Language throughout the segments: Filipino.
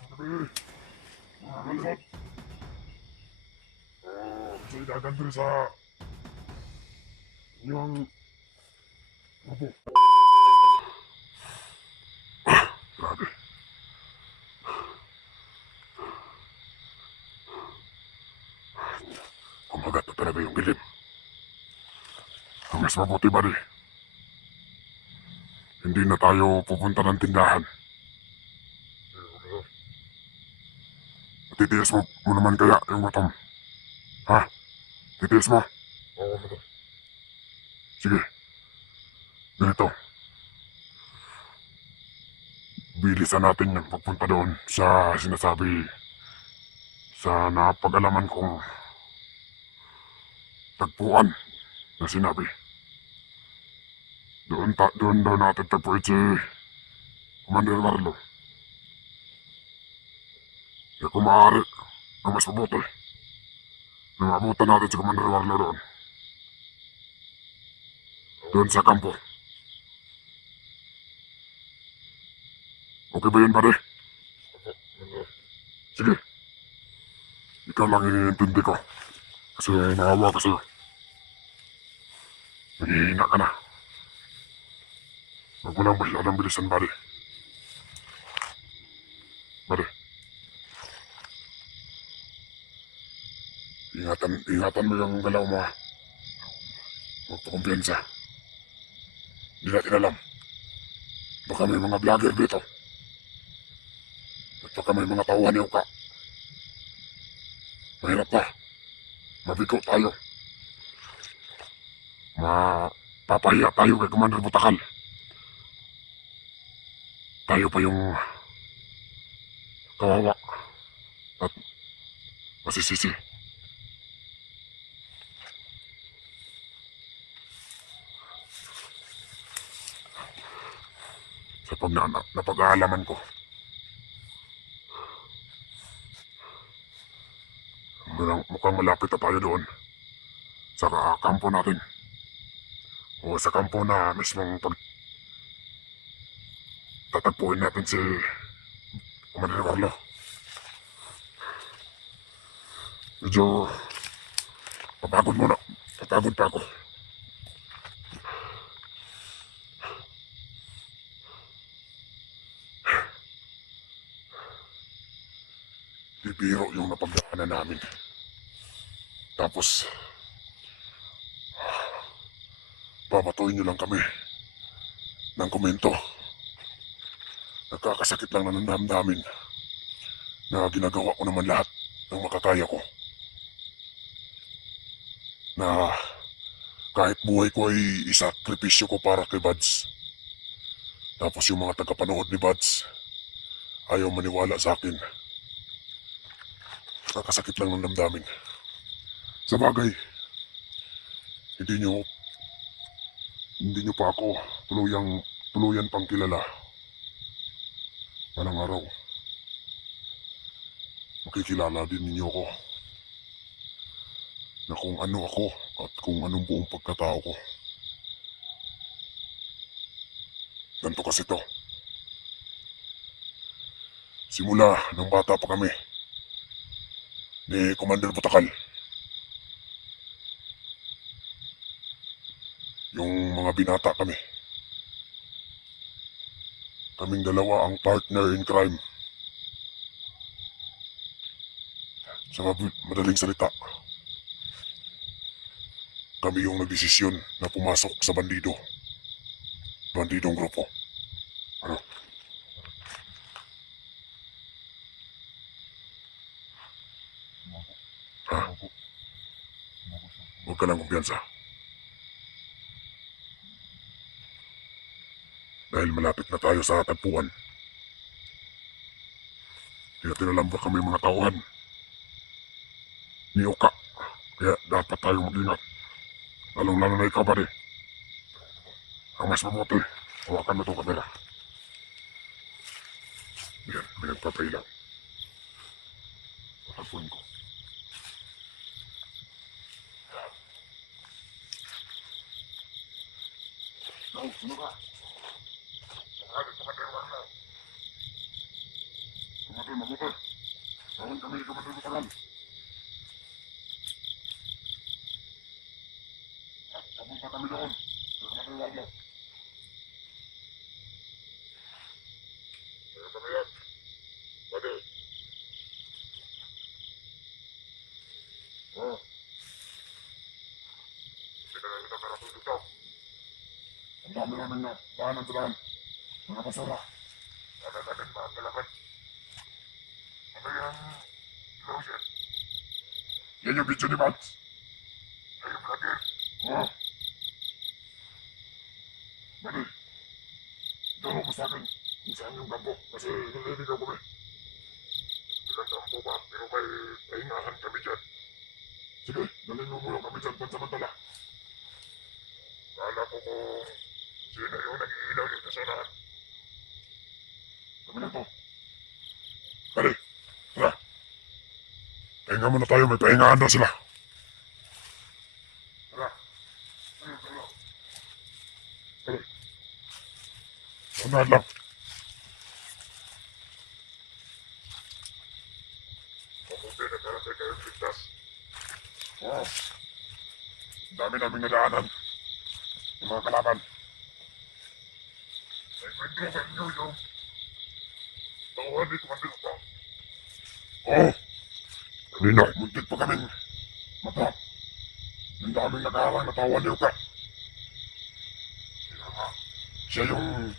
Mga kalibot. Sa'yo dagan diri sa inyong grupo. Grabe. Kumagat na talaga yung dilim. Ang mas mabuti ba di? Hindi na tayo pupunta ng tindahan. Titiis mo naman kaya yung gutom. Ha? Titiis mo? Oo, madam. Sige. Ganito. Bilisan natin yung pagpunta doon sa sinasabi sa napag-alaman kong tagpuan na sinabi. Doon daw natin tagpuin si Commander Marlo. Kaya kung maaari, ang mas mabuti, na maabutan natin si Commander Marlo doon. Doon sa kampo. Okay ba yun, pare? Sige. Ikaw lang iniintindi ko. Kasi naawa ka sa'yo. Naghihina ka na. Huwag mo lang masyadong bilisan, pare. Pare. Ingatan mo yung galaw mo, ha. Huwag pa kumpiyansa. Hindi natin alam. Baka may mga vlogger dito. At baka may mga tauhan ni Uka. Mahirap pa. Mabigo tayo. Mapapahiya tayo kay Commander Butakal. Tayo pa yung kawawa at masisisi. Sa napag-aalaman ko, mukhang malapit na tayo doon sa kampo natin. O sa kampo na mismong tatagpuin natin si Commander Carlo. Medyo papagod muna. Papagod pa ako. Bibiro yung napagdaanan namin. Tapos, babatuin nyo lang kami ng komento. Nagkakasakit lang na ng damdamin na ginagawa ko naman lahat ng makakaya ko. Na kahit buhay ko ay isakripisyo ko para kay Buds. Tapos yung mga tagapanood ni Buds ayaw maniwala sa akin. Nakakasakit lang ng damdamin. Sa bagay, hindi nyo pa ako tuluyan pang kilala. Walang araw, makikilala din ninyo ako na kung ano ako at kung anong buong pagkatao ko. Ganito kasi to. Simula nang bata pa kami ni Commander Butakal. Yung mga binata kami. Kaming dalawa ang partner in crime. Sa madaling salita, kami yung nagdesisyon na pumasok sa bandidong grupo. Ano? Ha? Huwag ka lang kumpiyansa. Dahil malapit na tayo sa tagpuan. Kaya tinalamba kami mga tauhan ni Oka. Kaya dapat tayo mag-ingat. Lalong-lalo na ikaw, pare. Ang mas mabuti, hawakan mo itong kamera. Yan, may nagpapailaw. Patagpuan ko. Ano ka? Ano ka? Ano ka? matagal. Papunta kami doon. Commander Warlock. Kaya kami yan. Pwede. Oh. Hindi ka na nakarating dito. Ang dami namin na daanan sa daan. Mga basura. Wala natin mga kalaban. Ano yung lotion? Yan yung video ni Mads. Ay, yung vlogger. Oh. Mali. Turo mo sa akin kung saan yung kampo kasi naliligaw kami. Ilang kampo ba? Pero may pahingahan kami dyan. Sige, dalhin mo muna kami dyan pansamantala. Kala ko kung sino yung nag-iilaw yung kasalahan. Kami na to. Pare, tara. Pahinga muna tayo, may pahingaan daw sila. Tara. Tara. Pare. Unahan lang. Mabuti na karating kayo ligtas. Oo. Ang dami naming nadaanan. Yung mga kalaban. May kwento ka inyo yung tauhan ni Commander pa. Oo. Kanina, muntik pa kaming matap. Ang daming nakaharang na tauhan ni Uka. Kaya nga, siya yung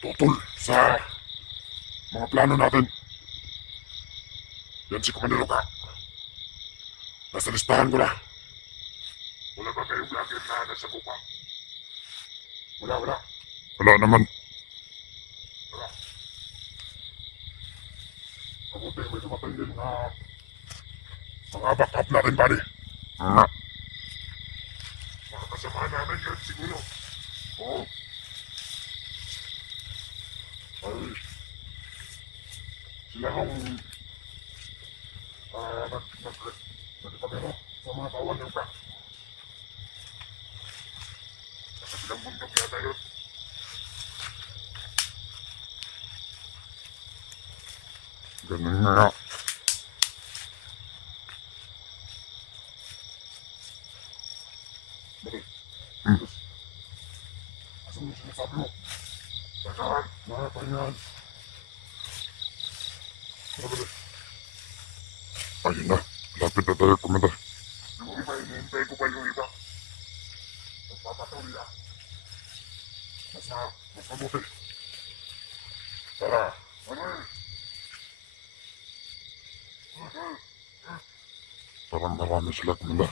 tutol sa mga plano natin. Yan si Commander Uka. Nasa listahan ko na. Wala ba kayong vlogger na nasa kupa? Wala. Wala naman. Wala. Mabuti may dumating din na mga backup natin, buddy. Mga kasama namin yun siguro. Oo. Ay, sila nung nagpapero sa mga tawan niyo ka. Sa silang bundok yata yun. Ganun nga. Bakit? Asan mo sinasabi mo? Saan? Pahingahan. Sabali. Ayun na. Lapit na tayo, Commander. Yung iba, hinihintay ko pa yung iba. Magpapatuloy na. Mas mabuti. Tara. Parang marami sila, Commander.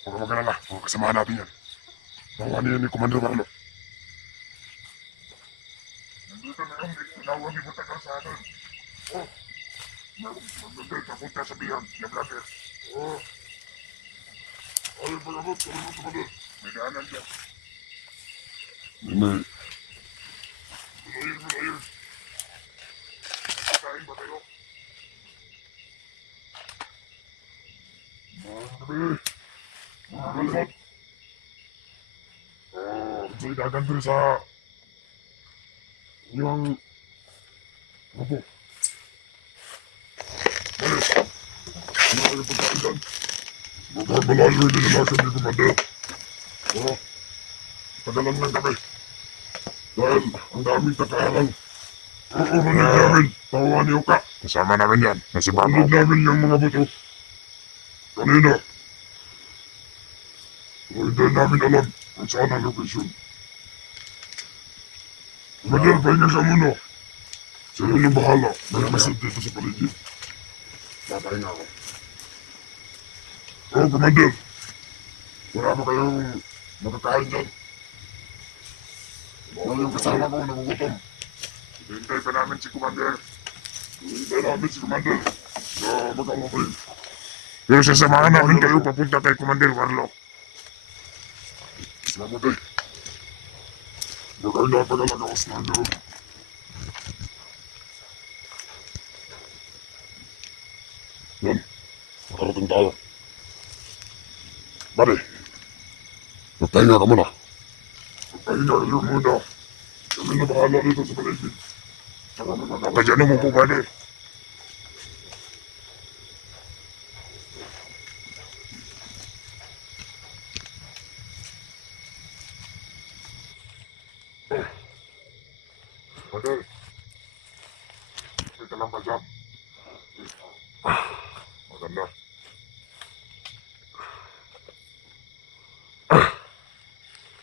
Huwag ka mag-alala. Mga kasamahan natin yan. Nakuha niya ni Commander Warlock. Nandito na yung tinawag ni Butakan sa atin. Oh. Magdagdag papunta sa bihag na vlogger. Oh. Ay, pagabot. Pagabot, Commander. May daanan dyan. May. Mulayin. Kain ba tayo? Mga kalibot. May dagan doon sa yung grupo. Balik. Ano kayo pagkain dyan? Magmalayo yung nilalasyon ni Commander. Oo. Tagalan lang kami. Dahil ang daming nakaharang. Uurunin namin. Tawa ni Uka. Kasama namin yan. Nasibanod namin yung mga buto. Kanina. Pero hindi namin alam kung saan ang location. Commander, pahinga ka muna. Sila yung bahala. May masad dito sa paligid. Papahinga ako. Oh, Commander. Wala ba kayong makakain dyan? Wala yung kasama ko nagugutom. Hintay pa namin si Commander. Hintay namin si Commander. Na mag-alapay. Pero sasamahan namin kayo papunta kay Commander Warlock. Mabuti. Huwag kayo napag-alagawas na gano'n. Yan. Nakarating tayo. Buddy. Magpahinga ka muna. Magpahinga kayo muna. Kami na bahala dito sa paligid. Saka may mga kadyan mo po, buddy. Commander, may ka lang ba dyan? Maganda.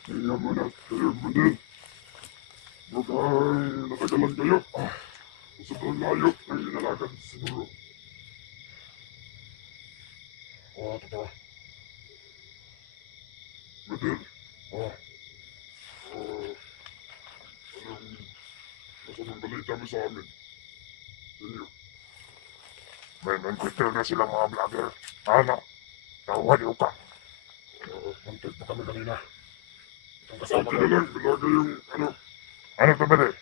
Kaya muna kayo, Commander. Mukhang natagalan kayo. Sobrang layo ng inalagan siguro. Oo, totoo. Commander, ah, anong masamang balita mo sa amin? Inyo. May nag-twitter na silang mga vlogger. Ano? Nawaliw ka. Muntik pa kami kanina. Itong kasama ko. Lang, vlogger yung ano. Ano to ba rin?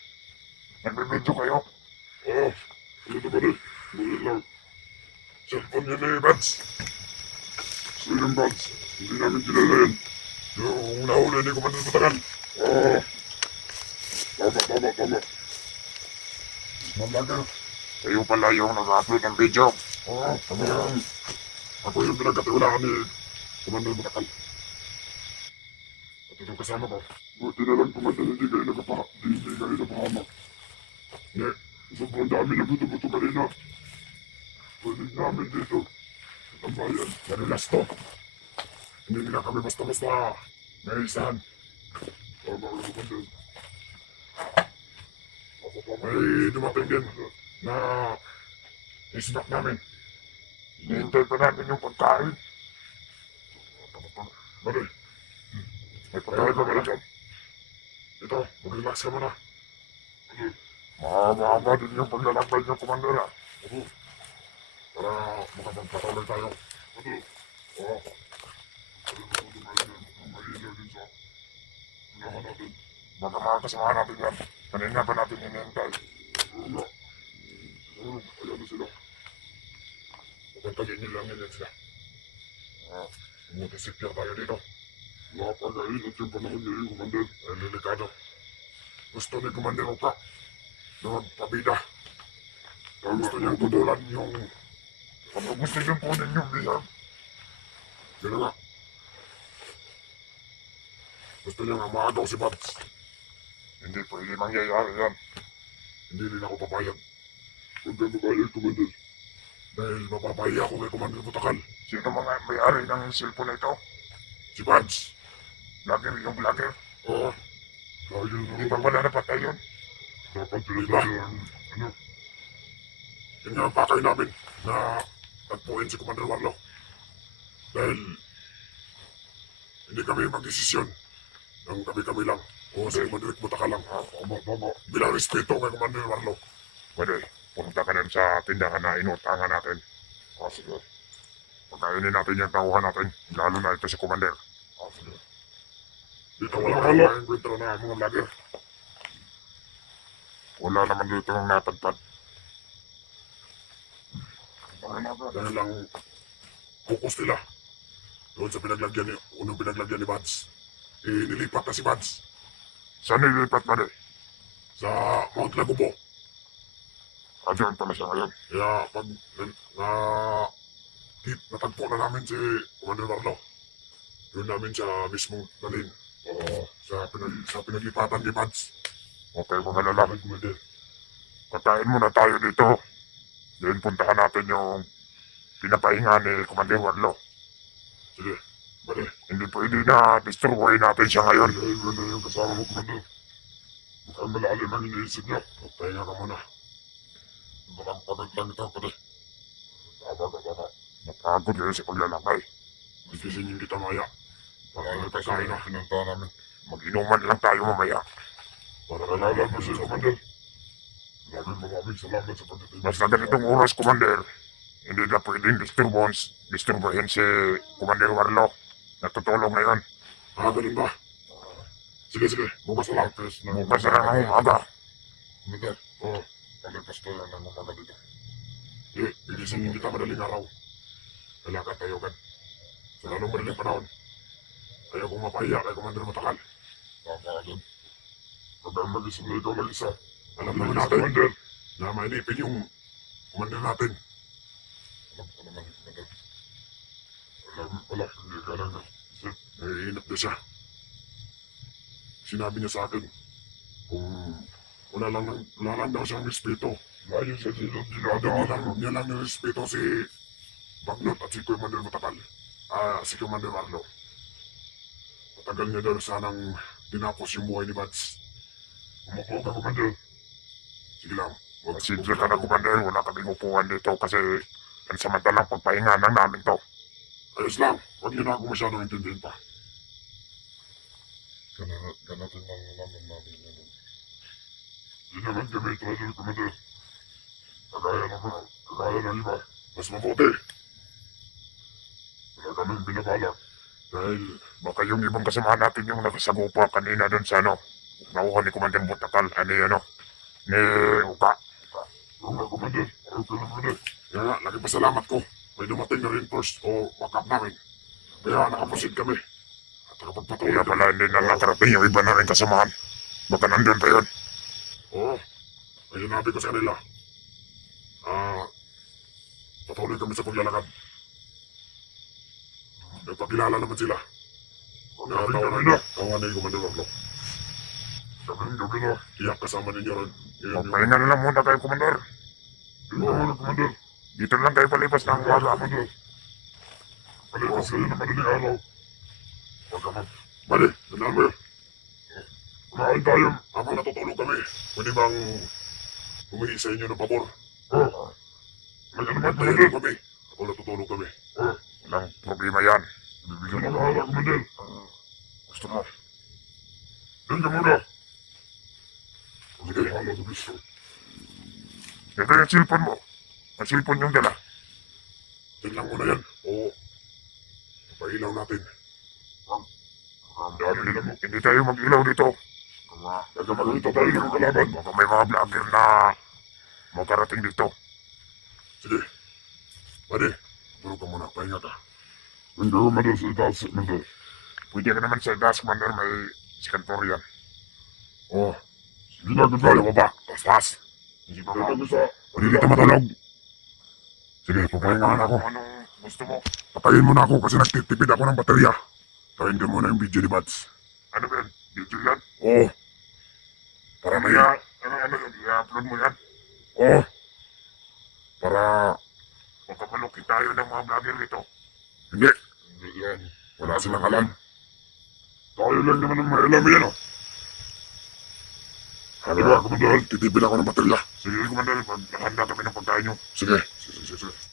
Nagbibidyo kayo? Oo. Ano to ba rin? Bulit lang. Cellphone yun eh, Bads. So yung Bads, hindi namin kilala yan. Yung nahuli ni Commander Batakan. Oo. Tama. Mga vlogger. Kayo pala yung nag-upload ng video. Oo, kami yung... Ako yung pinagkatiwalaan ni Commander Batakan. At itong kasama ko. Buti na lang, Commander, hindi kayo napahamak. Hindi, sobrang dami na buto-buto kanina. Pwede namin dito. Ang bayan. Narulas to. Hindi na kami basta-basta naisahan. Tama ka, Commander. May dumating din na isbak namin. Hinihintay pa namin yung pagkain. Bali, may pagkain pa ba dyan? Ito, mag-relax ka muna. Mahaba din yung paglalakbay niyo, Commander. Para makapagpatuloy tayo. Oo. Mahilo din sa unahan natin. Baka mga kasama natin yan. Kanina pa natin hinihintay. Oo nga. Ayan na sila. Pagpagin nyo lang yan sila. Umuti secure tayo dito. Napag-ainit yung panahon niyo yung Commander. Ay, delikado. Gusto ni Commander Oka na magpabida. Gusto niyang tutulan yung... Gusto niyang punin yung bihag. Gano'n nga. Gusto niya nga maagaw si Babs. Hindi pwede mangyayari yan. Hindi rin ako papayag. Huwag kang papayag, Commander. Dahil mapapaya ako kay Commander Butakal. Sino mga may-ari ng cellphone na ito? Si Babs. Vlogger yung vlogger? Oo. Hindi pa pala napatay yun. Dapat diba? Ano? Yun nga ang pakay namin na tagpuin si Commander Warlock. Dahil hindi kami magdesisyon ng kami-kami lang. O sa Commander Butakal lang. Tama. Bilang respeto kay Commander Warlock. Pwede, pumunta ka rin sa tindahan na inutangan natin. O sige. Pagkainin natin yung tauhan natin, lalo na ito si Commander. O sige. Dito wala ka lang kwento na mga vlogger. Wala naman dito ang natagpad. Dahil lang focus nila doon sa unang pinaglagyan ni Bads. Nilipat na si Bads. Saan nilipat na rin? Sa Mount Lagubo. Diyan pala siya ngayon. Kaya pag natagpo na namin si Commander Warlock, doon namin siya mismo dalhin. Sa pinaglipatan ni Bads. Okay, mga lalaki, Commander. Katayin muna tayo dito. Then puntahan natin yung pinapahinga ni Commander Warlock. Sige, bali. Hindi pwede na disturbuhin natin siya ngayon. Ay, ganda yung kasama mo, Commander. Mukhang malalim ang iniisip niyo. Pahinga ka muna. Mukhang pagod lang ito, pati. Tama. Napagod yun sa paglalakay. Magisingin kita maya. Para may pagkain na pinunta namin. Mag-inuman lang tayo mamaya. Para kailangan mo siya, Commander. Maraming salamat sa pagdating. Basta ganitong oras, Commander. Hindi na pwedeng disturbuhin si Commander Warlock. Natutulog ngayon. Ganun ba? Sige. Bukas na lang. Bukas na lang ang umaga. Commander, palipas tayo ng umaga dito. Igisingin kita madaling araw. Kailangan tayo agad. Sa lalong madaling panahon. Kaya kung mapahiya kay Commander Matakal. Tama agad. Pagdaan mag-isip na ikaw mag-isa. Alam naman natin, Commander, na mainipin yung Commander natin. Alam ko naman, Commander. Alam pala, hindi ka lang isip. Naiinip na siya. Sinabi niya sa akin, kung Wala lang daw siyang respeto. Layo siya sinunod. Niya lang respeto si Bagnot at si Commander Matakal. Si Commander Arlo. Matagal niya daw sanang tinapos yung buhay ni Bats. Umupo ka, Commander. Sige lang. Sige ka na, Commander. Wala kaming upuan dito kasi pansamantalang pagpahinga ng namin to. Ayos lang. Huwag niyo na ako masyadong intindihin pa. Ganatin lang naman namin yan. Hindi naman kami treasure, Commander. Kagaya ng iba. Mas mabuti. Wala kaming binabalak. Dahil baka yung ibang kasamahan natin yung nakasagupa kanina dun sa nauha ni Commander Butakal, ni Uka. Oo nga, Commander. Okay na, Commander. Kaya nga, laki pasalamat ko. May dumating na reinforced o backup namin. Kaya nakaproceed kami. At nakapagpatuloy. Kaya pala hindi na nakarating yung iba na rin kasamahan. Baka nandun pa yun. Oo. Ay sinabi ko sa kanila. Patuloy kami sa paglalakad. Nagpakilala naman sila. Tawanan ni Commander Arlo. Gabi na. Iyak kasama ninyo rin. Pahinga na lang muna kayo, Commander. Pahinga muna, Commander. Dito lang kayo palipas ng umaga, Commander. Palipas kayo ng madaling araw. Bali, tandaan mo yun. Kumain tayo. Habang natutulog kami. Pwede bang humingi sa inyo ng pabor? May ano ba, Commander? Habang natutulog kami. Walang problema yan. Bibigyan mo bahala, Commander. Gusto mo? Yan ka muna. Sige, bahala sa gusto. Ito yung cellphone mo. Ang cellphone yung dala. Tingnan mo na yan. Oo. Napailaw natin. Hindi tayo mag-ilaw dito. Nagkamagulito tayo ng kalaban. Baka may mga vlogger na magkarating dito. Sige. Pwede. Tulog ka muna. Pahinga ka. Hindi ko madal sa itaas, Commander. Pwede ka naman sa itaas, Commander. May sikantor yan. Oo. Sige na, tayo baba. Taas. Hindi pa ba? Pwede dito matulog. Sige, papahingahan ako. Anong gusto mo? Patayin mo na ako kasi nagtitipid ako ng baterya. Tayin ka muna yung video ni Bats. Ano ba yan? Video yan? Oo. Para may... Ano yun? I-upload mo yan? Oo. Para... Magkapalukin tayo ng mga vlogger dito. Hindi. Hindi yan. Wala silang alam. Tayo lang naman ang may alam yan, oh. Ano ba, Commander? Titipid ako ng baterya. Sige, Commander. Maghanda kami ng pagkain nyo. Sige. Sige.